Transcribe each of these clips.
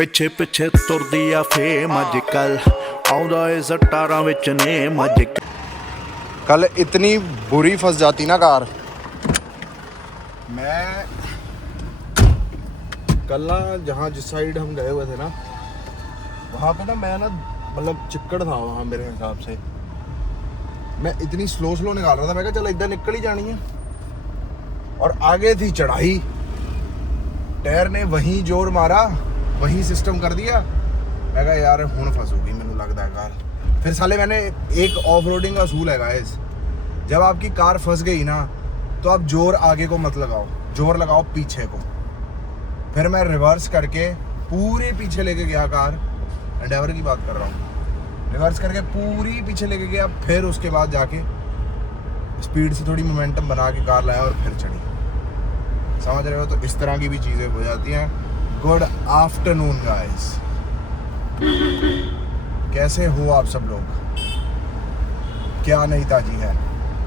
ਪਿੱਛੇ ਪਿੱਛੇ ਤੁਰਦੀ ਆ ਫੇਮ ਅੱਜ ਕੱਲ ਆਉਂਦਾ ਏ ਸਟਾਰਾਂ ਵਿੱਚ ਨੇਮ ਅੱਜ कल इतनी बुरी फंस जाती ना कार। मैं कल ना जहाँ जिस साइड हम गए हुए थे ना वहाँ पे ना मैं ना मतलब चिक्कड़ था वहाँ मेरे हिसाब से। मैं इतनी स्लो निकाल रहा था, मैं कहा चल इधर निकल ही जानी है, और आगे थी चढ़ाई। टायर ने वहीं जोर मारा, वहीं सिस्टम कर दिया। मैं कहा यार हुण फंसूगी मैनू लगता है कार। फिर साले मैंने एक ऑफ रोडिंग का असूल है गाइस, जब आपकी कार फंस गई ना तो आप जोर आगे को मत लगाओ, जोर लगाओ पीछे को। फिर मैं रिवर्स करके पूरे पीछे लेके गया कार, एंडेवर की बात कर रहा हूँ, रिवर्स करके पूरी पीछे लेके गया। फिर उसके बाद जाके स्पीड से थोड़ी मोमेंटम बना के कार लाया और फिर चढ़ी। समझ रहे हो? तो इस तरह की भी चीज़ें हो जाती हैं। गुड आफ्टरनून गाइस, कैसे हो आप सब लोग? क्या नई ताजी है,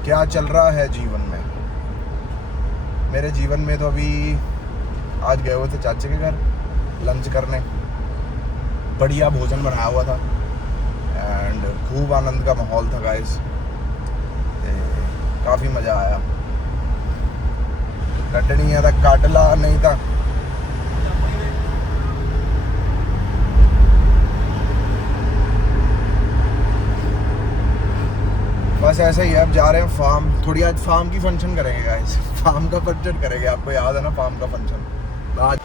क्या चल रहा है जीवन में? मेरे जीवन में तो अभी आज गए हुए थे चाचे के घर लंच करने, बढ़िया भोजन बनाया हुआ था एंड खूब आनंद का माहौल था गाइस, काफ़ी मज़ा आया। कटनी है तो काटला नहीं था। बस ऐसे ही है। अब जा रहे हैं फार्म, थोड़ी आज फार्म की फंक्शन करेंगे गाइस, फार्म का बजट करेंगे। आपको याद है ना फार्म का फंक्शन आज।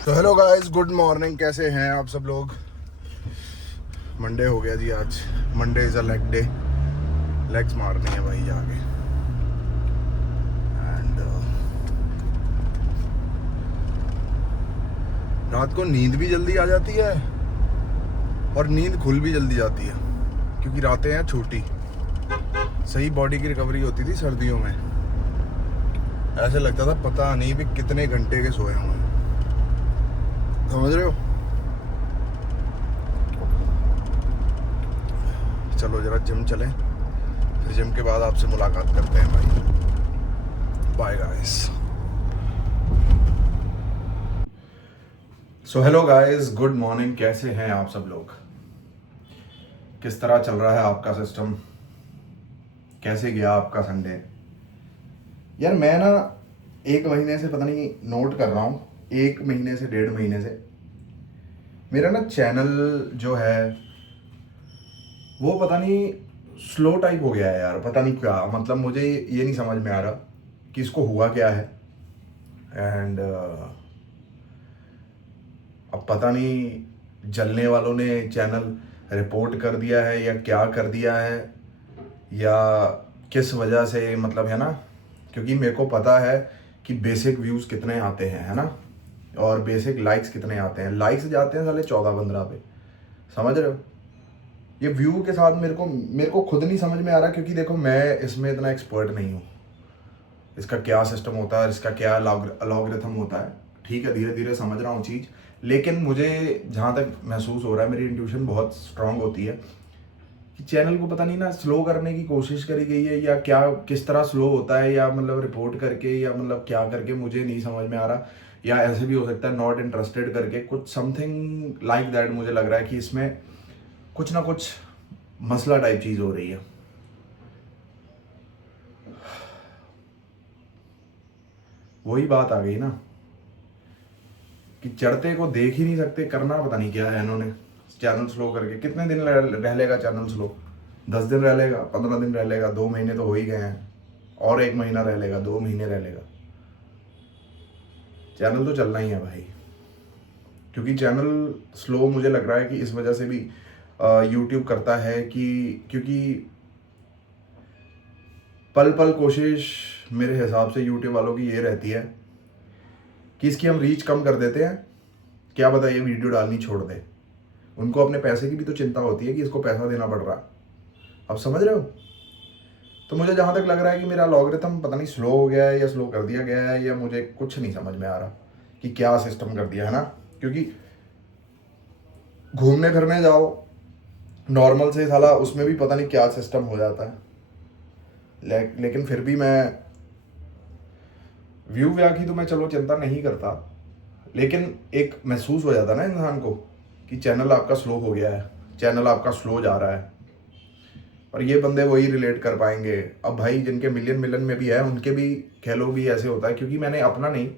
तो हेलो गाइस, गुड मॉर्निंग, कैसे हैं आप सब लोग? मंडे हो गया जी आज। Monday is a leg day, legs मारनी है भाई जाके। एंड रात को नींद भी जल्दी आ जाती है और नींद खुल भी जल्दी जाती है, क्योंकि रातें हैं छोटी। सही बॉडी की रिकवरी होती थी सर्दियों में, ऐसे लगता था पता नहीं भी कितने घंटे के सोए हुए हैं। समझ रहे हो? चलो जरा जिम चलें, फिर जिम के बाद आपसे मुलाकात करते हैं भाई। Bye guys. So hello guys, good morning, कैसे हैं आप सब लोग? किस तरह चल रहा है आपका सिस्टम? कैसे गया आपका संडे? यार मैं ना एक महीने से पता नहीं नोट कर रहा हूँ, एक महीने से 1.5 महीने से मेरा ना चैनल जो है वो पता नहीं स्लो टाइप हो गया है यार। पता नहीं क्या, मतलब मुझे ये नहीं समझ में आ रहा कि इसको हुआ क्या है। एंड अब पता नहीं जलने वालों ने चैनल रिपोर्ट कर दिया है या क्या कर दिया है या किस वजह से, मतलब है ना, क्योंकि मेरे को पता है कि बेसिक व्यूज़ कितने आते हैं, है ना, और बेसिक लाइक्स कितने आते हैं। लाइक्स जाते हैं साले 14-15 पे, समझ रहे हो? ये व्यू के साथ मेरे को खुद नहीं समझ में आ रहा, क्योंकि देखो मैं इसमें इतना एक्सपर्ट नहीं हूँ, इसका क्या सिस्टम होता है, इसका क्या अलॉगरिथम होता है। ठीक है, धीरे धीरे समझ रहा हूँ चीज़, लेकिन मुझे जहाँ तक महसूस हो रहा है, मेरी इंट्यूशन बहुत स्ट्रांग होती है कि चैनल को पता नहीं ना स्लो करने की कोशिश करी गई है या क्या, किस तरह स्लो होता है, या मतलब रिपोर्ट करके, या मतलब क्या करके, मुझे नहीं समझ में आ रहा। या ऐसे भी हो सकता है नॉट इंटरेस्टेड करके, कुछ समथिंग लाइक दैट। मुझे लग रहा है कि इसमें कुछ ना कुछ मसला टाइप चीज़ हो रही है। वही बात आ गई ना कि चढ़ते को देख ही नहीं सकते, करना पता नहीं क्या है इन्होंने। चैनल स्लो करके कितने दिन रह लेगा चैनल स्लो? 10 दिन रह लेगा, 15 दिन रह लेगा, 2 महीने तो हो ही गए हैं, और 1 महीना रह लेगा, 2 महीने रह लेगा। चैनल तो चलना ही है भाई, क्योंकि चैनल स्लो मुझे लग रहा है कि इस वजह से भी यूट्यूब करता है कि क्योंकि पल पल कोशिश मेरे हिसाब से यूट्यूब वालों की ये रहती है कि इसकी हम रीच कम कर देते हैं, क्या पता ये वीडियो डालनी छोड़ दे। उनको अपने पैसे की भी तो चिंता होती है कि इसको पैसा देना पड़ रहा है। अब समझ रहे हो? तो मुझे जहाँ तक लग रहा है कि मेरा लॉगरिथम पता नहीं स्लो हो गया है या स्लो कर दिया गया है, या मुझे कुछ नहीं समझ में आ रहा कि क्या सिस्टम कर दिया है ना। क्योंकि घूमने फिरने जाओ नॉर्मल से साला, उसमें भी पता नहीं क्या सिस्टम हो जाता है। लेकिन फिर भी मैं व्यू व्या की तो मैं चलो चिंता नहीं करता, लेकिन एक महसूस हो जाता ना इंसान को कि चैनल आपका स्लो हो गया है, चैनल आपका स्लो जा रहा है। और ये बंदे वही रिलेट कर पाएंगे। अब भाई जिनके मिलियन में भी है, उनके भी कह लो भी ऐसे होता है। क्योंकि मैंने अपना नहीं,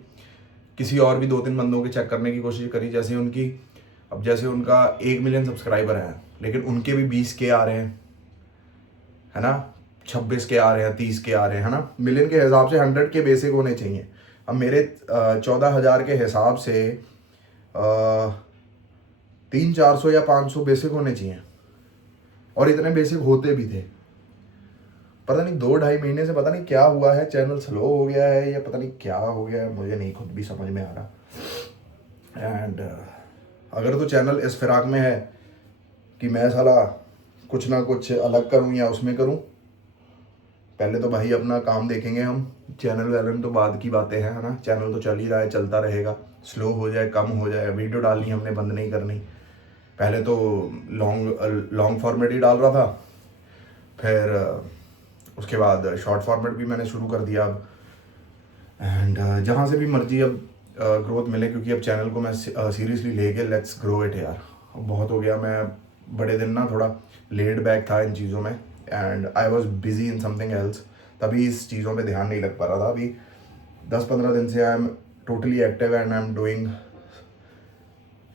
किसी और भी 2-3 बंदों के चेक करने की कोशिश करी, जैसे उनका 1 मिलियन सब्सक्राइबर है, लेकिन उनके भी 20 के आ रहे हैं, है ना, 26 के आ रहे हैं, 30 के आ रहे हैं, है ना। मिलियन के हिसाब से 100 के बेसिक होने चाहिए। अब मेरे 14,000 के हिसाब से 300-400 या 500 बेसिक होने चाहिए, और इतने बेसिक होते भी थे। पता नहीं 2-2.5 महीने से पता नहीं क्या हुआ है, चैनल स्लो हो गया है या पता नहीं क्या हो गया है, मुझे नहीं खुद भी समझ में आ रहा। एंड अगर तो चैनल इस फिराक में है कि मैं साला कुछ ना कुछ अलग करूं या उसमें करूं, पहले तो भाई अपना काम देखेंगे हम। चैनल वैनल तो बाद की बातें हैं, है ना। चैनल तो चल ही रहा है, चलता रहेगा, स्लो हो जाए कम हो जाए, वीडियो डालनी हमने बंद नहीं करनी। पहले तो लॉन्ग फॉर्मेट ही डाल रहा था, फिर उसके बाद शॉर्ट फॉर्मेट भी मैंने शुरू कर दिया अब। एंड जहाँ से भी मर्जी अब ग्रोथ मिले, क्योंकि अब चैनल को मैं सीरियसली लेके लेट्स ग्रो इट यार। बहुत हो गया, मैं बड़े दिन ना थोड़ा लेड बैक था इन चीज़ों में, and I was busy in something else, तभी इस चीज़ों पे ध्यान नहीं लग पा रहा था। अभी 10-15 दिन से I am totally active and I am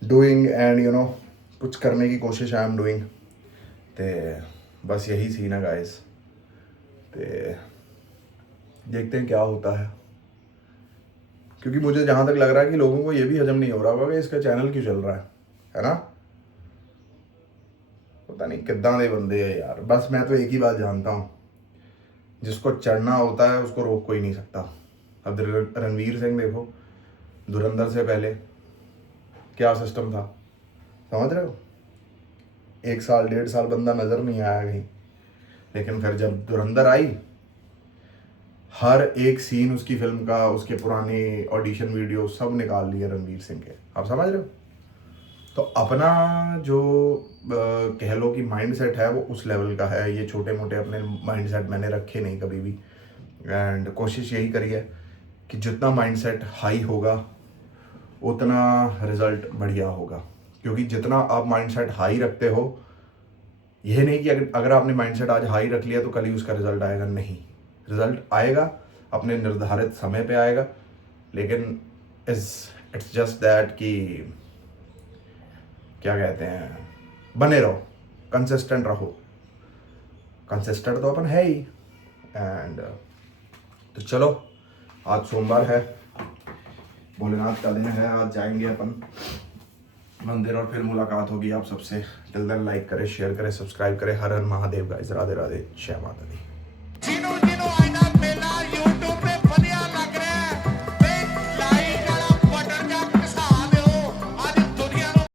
doing and you know कुछ करने की कोशिश आई एम डूइंग। ते बस यही सीन है गाइस, ते देखते हैं क्या होता है। क्योंकि मुझे जहाँ तक लग रहा है कि लोगों को ये भी हजम नहीं हो रहा होगा कि इसका चैनल क्यों चल रहा है ना। पता नहीं कितना दे बंदे हैं यार। बस मैं तो एक ही बात जानता हूँ, जिसको चढ़ना होता है उसको रोक कोई नहीं सकता। अब रणवीर सिंह देखो, धुरंधर से पहले क्या सिस्टम था, समझ रहे हो। 1 साल 1.5 साल बंदा नज़र नहीं आया कहीं, लेकिन फिर जब धुरंधर आई, हर एक सीन उसकी फिल्म का, उसके पुराने ऑडिशन वीडियो सब निकाल लिए रणवीर सिंह के। आप समझ रहे हो। तो अपना जो कह लो कि माइंडसेट है वो उस लेवल का है। ये छोटे मोटे अपने माइंडसेट मैंने रखे नहीं कभी भी। एंड कोशिश यही करी है कि जितना माइंडसेट हाई होगा उतना रिज़ल्ट बढ़िया होगा। क्योंकि जितना आप माइंडसेट हाई रखते हो, यह नहीं कि अगर आपने माइंडसेट आज हाई रख लिया तो कल ही उसका रिज़ल्ट आएगा, नहीं। रिज़ल्ट आएगा, अपने निर्धारित समय पे आएगा, लेकिन इट्स जस्ट दैट कि क्या कहते हैं, बने रहो, कंसिस्टेंट रहो। कंसिस्टेंट तो अपन है ही। एंड तो चलो, आज सोमवार है, भोलेनाथ का दिन है, आज जाएंगे अपन मंदिर और फिर मुलाकात होगी आप सबसे। टिल देन लाइक करें, शेयर करें, सब्सक्राइब करें। हर हर महादेव गाइस, राधे राधे, जय माता दी।